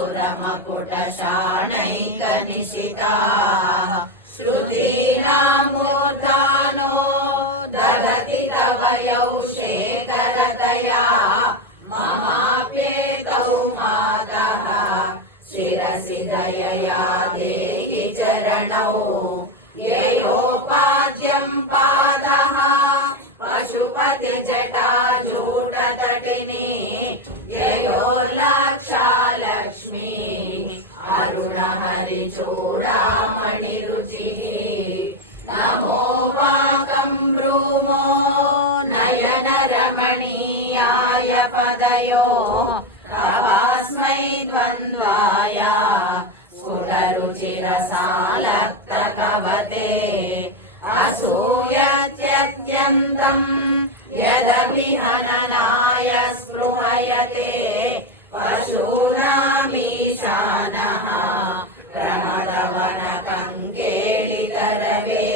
सुरमकुटशाणैकनिशिताः श्रुतीनामूर्धानो ददति तव यौ शेखरतया ममाप्येतौ मातः शिरसि दयया देहि चरणौ ययोपाद्यम् पादः पशुपतिजटाजूटतटिनी ययोर्लाक्षालक्ष्मी अरुणहरिचूडामणिरुचिः नमो वाकम् ब्रूमो नयनरमणीयाय पदयोः तवास्मै द्वन्द्वाय स्फुटरुचिरसालक्तकवते असूयत्यत्यन्तम् यदभिहननाय स्पृहयते पशूनामीशानः प्रमदवनकङ्केलितरवे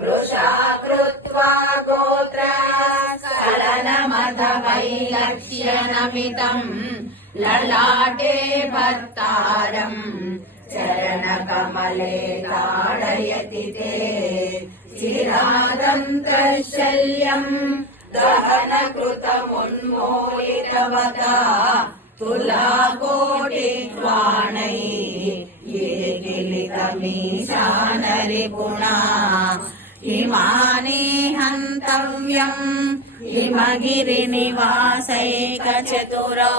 मृषा कृत्वा गोत्र स्खलनमधवैलक्ष्यनमितम् ललाटे भर्तारम् चरणकमले ताडयति ते चिरादन्तशल्यम् दहनकृतमुन्मूलितवता तुलाकोटिज्वाणैः ये किलितमीशानरिपुणा इमानि हन्तव्यम् हिमगिरिनिवासैकचतुरौ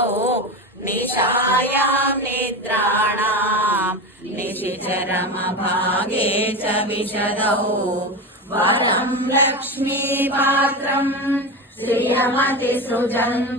निशायाम् निद्राणाम् निशिचरमभागे च विशदौ वरम् लक्ष्मीपात्रम् श्रियमतिसृजन्